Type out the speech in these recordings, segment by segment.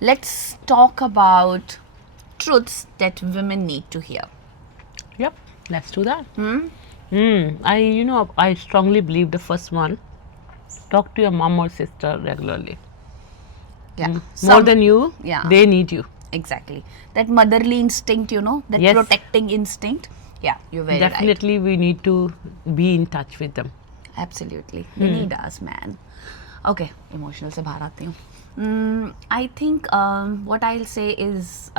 let's talk about truths that women need to hear. Yep, let's do that. I strongly believe the first one. Talk to your mom or sister regularly. Yeah. More than you, Yeah. they need you. Exactly. That motherly instinct, that Yes. protecting instinct. Yeah, you're very right. Definitely, we need to be in touch with them. Absolutely. They need us, man. Okay, emotional से बाहर आती हूँ. I think what I'll say is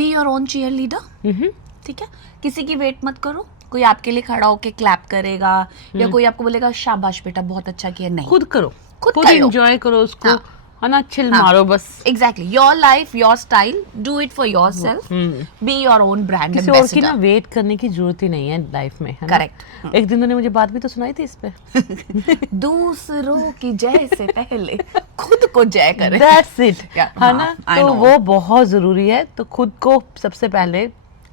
be your own cheerleader. ठीक है? किसी की wait मत करो. कोई आपके लिए खड़ा होके क्लैप करेगा या कोई आपको बोलेगा शाबाश बेटा बहुत अच्छा किया. नहीं, खुद करो, खुद खुद कर लो. एंजॉय करो उसको. हाँ. है ना, चिल मारो बस. Exactly. Your life, your style. Do it for yourself. Be your own brand किसी और की ambassador. ना वेट करने की जरूरत ही नहीं है लाइफ में, है ना? Correct. एक दिन उन्होंने मुझे बात भी तो सुनाई थी इस पे. दूसरों की जय से पहले खुद को जय करें. That's it. Yeah, है ना? I तो know. वो बहुत जरूरी है. तो खुद को सबसे पहले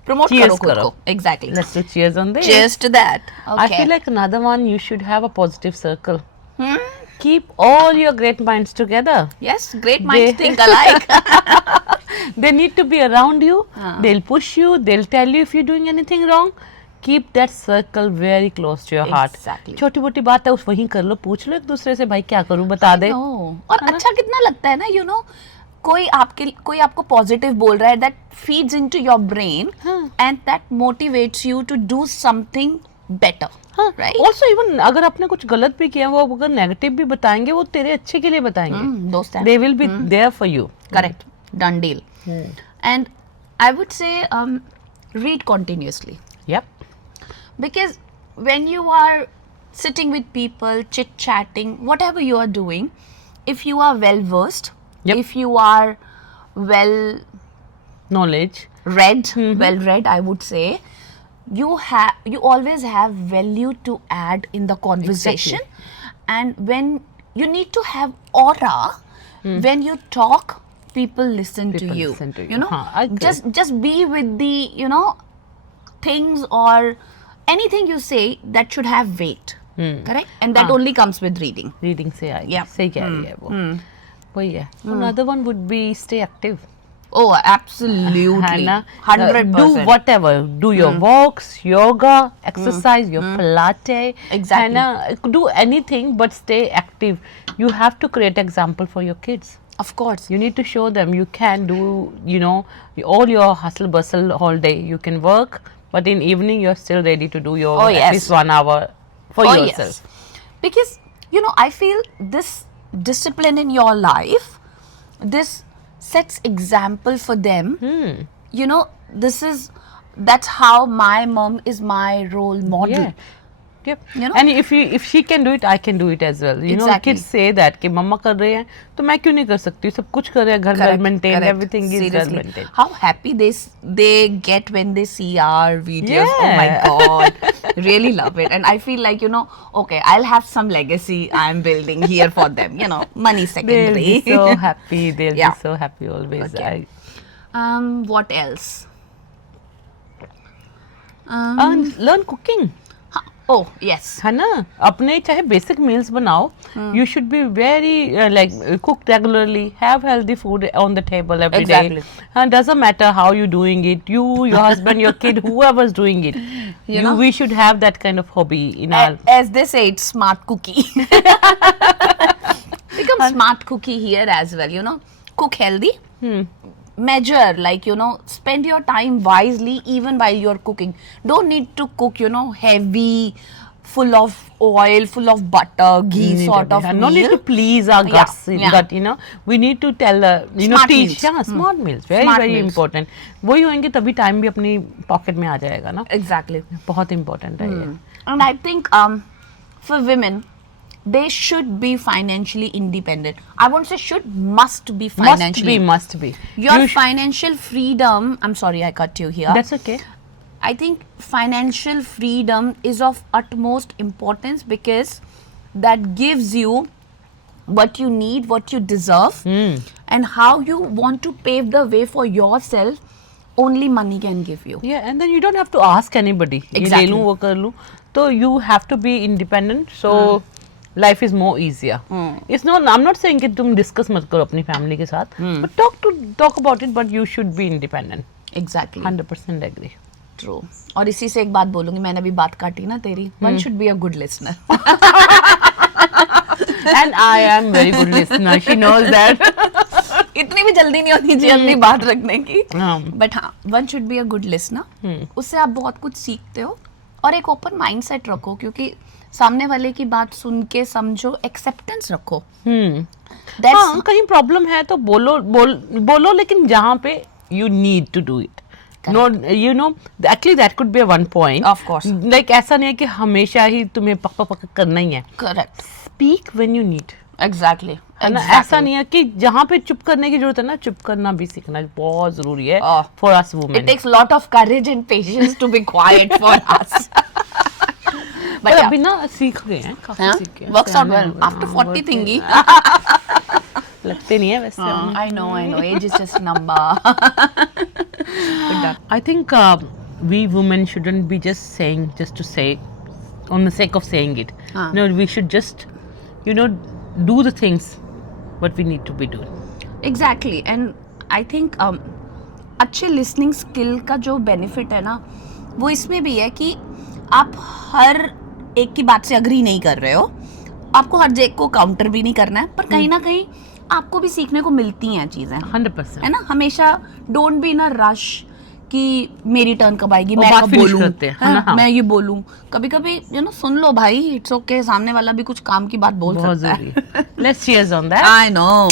Promote cheers करो खुद करो. को. Exactly. let's do cheers on this. Cheers to that. I Okay. feel like another one, you should have a positive circle. Keep all your great minds together. Yes, great minds They- think alike. They need to be around you. हाँ. They'll push you. They'll tell you if you're doing anything wrong. Keep that circle very close to your heart. Exactly. छोटी मोटी बात है उस वहीं कर लो, पूछ लो एक दूसरे से, भाई क्या करूं बता दे. No. और अच्छा कितना लगता है ना, कोई आपको पॉजिटिव बोल रहा है, that feeds into your brain and that motivates you to do something better. हाँ, Right? also even अगर आपने कुछ गलत भी किया, वो अगर नेगेटिव भी बताएंगे, वो तेरे अच्छे के लिए बताएंगे. दोस्त हैं. They will be there for you. Correct. Done deal. And I would say read continuously. Yep. Because when you are sitting with people, chit-chatting, whatever you are doing, if you are well versed, Yep. if you are well Knowledge. read, well read, I would say, you always have value to add in the conversation. And when you need to have aura, when you talk, people listen to People you. listen to you. You know, Haan, I agree. just be with the things or anything you say that should have weight. Correct? And that only comes with reading. Reading से आएगी. Yeah. सही कह रही है वो. वही है. Another one would be stay active. Oh, absolutely. Hannah, 100%. do whatever. Do your walks, yoga, exercise, your Pilates. Exactly. Hannah, do anything but stay active. You have to create example for your kids. Of course. You need to show them you can do, all your hustle bustle all day. You can work, but in evening you're still ready to do your at yes. least 1 hour for yourself. Yes. Because, I feel this discipline in your life, this sets example for them. That's how my mom is my role model. Yeah. Yep. And if she can do it, I can do it as well. Exactly. Kids say that कि मम्मा कर रहे हैं तो मैं क्यों नहीं कर सकती. सब कुछ कर रहे हैं, घर well maintained, everything is well maintained. How happy they get when they see our videos. Yeah. Oh my god. Really love it. And I feel like, okay, I'll have some legacy I'm building here for them. Money They'll secondary. be so happy. They'll Yeah. be so happy always. Okay. What else? And learn cooking. Oh, yes. है ना, अपने चाहे basic meals बनाओ. You should be very cook regularly, have healthy food on the table every Exactly. day. And doesn't matter how you doing it, you, your husband, your kid, whoever's doing it. We should have that kind of hobby in our. As they say, it's smart cookie. Become smart cookie here as well, Cook healthy. Measure, spend your time wisely even while you're cooking. Don't need to cook, heavy, full of oil, full of butter, ghee sort of No need meal. to please our guts. Yeah. But we need to tell, Smart teach. meals. Yeah, smart meals. Very Smart very meals. important. वही होंगे तभी time भी अपनी pocket में आ जाएगा ना. Exactly. बहुत important है ये. And I think for women, they should be financially independent. I won't say should, must be financially. Must be. Your financial freedom, I'm sorry I cut you here. That's okay. I think financial freedom is of utmost importance because that gives you what you need, what you deserve, and how you want to pave the way for yourself. Only money can give you. Yeah, and then you don't have to ask anybody. Exactly. ये ले लूं, वो कर लूं. So you have to be independent. So life is more easier. It's not, I am not saying कि तुम discuss मत करो अपनी फैमिली के साथ, but talk about it, but you should be independent. Exactly, 100% agree. True. और इसी से एक बात बोलूंगी, मैंने अभी बात काटी ना तेरी, one should be a good listener. And I am very good listener. She knows that. इतनी भी जल्दी नहीं होनी चाहिए अपनी बात रखने की. हाँ. बट हाँ, one should be a good listener. उससे आप बहुत कुछ सीखते हो, और एक ओपन माइंडसेट रखो, क्योंकि सामने वाले की बात सुन के समझो, एक्सेप्टेंस रखो. हाँ, कहीं प्रॉब्लम है तो बोलो, लेकिन जहाँ पे you need to do it. No, you know, actually that could be a one point. Of course. Like ऐसा नहीं है कि हमेशा ही तुम्हें पक्का करना ही है. Correct. Speak when you need. Exactly. है ना, ऐसा नहीं है कि जहाँ पे चुप करने की जरूरत है ना, चुप करना भी सीखना बहुत जरूरी है for us women. It takes lot of courage and patience to be quiet for us. पर अभी ना सीख गए हैं, काफी सीख गए हैं. Works out well after 40 thingy. लगते नहीं है वैसे. I know. Age is just a number. I think we women shouldn't be just saying just to say, on the sake of saying it. No, we should just, do the things what we need to be doing. Exactly. And I think अच्छे listening skill का जो benefit है ना, वो इसमें भी है कि आप हर एक की बात से अग्री नहीं कर रहे हो, आपको हर एक को काउंटर भी नहीं करना है, पर कहीं ना कहीं आपको भी सीखने को मिलती हैं चीजें. 100%. है ना, हमेशा don't be in a rush कि मेरी टर्न कब आएगी, मैं बात कब finish बोलूं, करते हैं, है ना, हाँ. मैं ये बोलूं. कभी कभी सुन लो भाई, इट्स ओके, सामने वाला भी कुछ काम की बात बोल बहुत सकता है. जरूरी. Let's cheers on that. I know.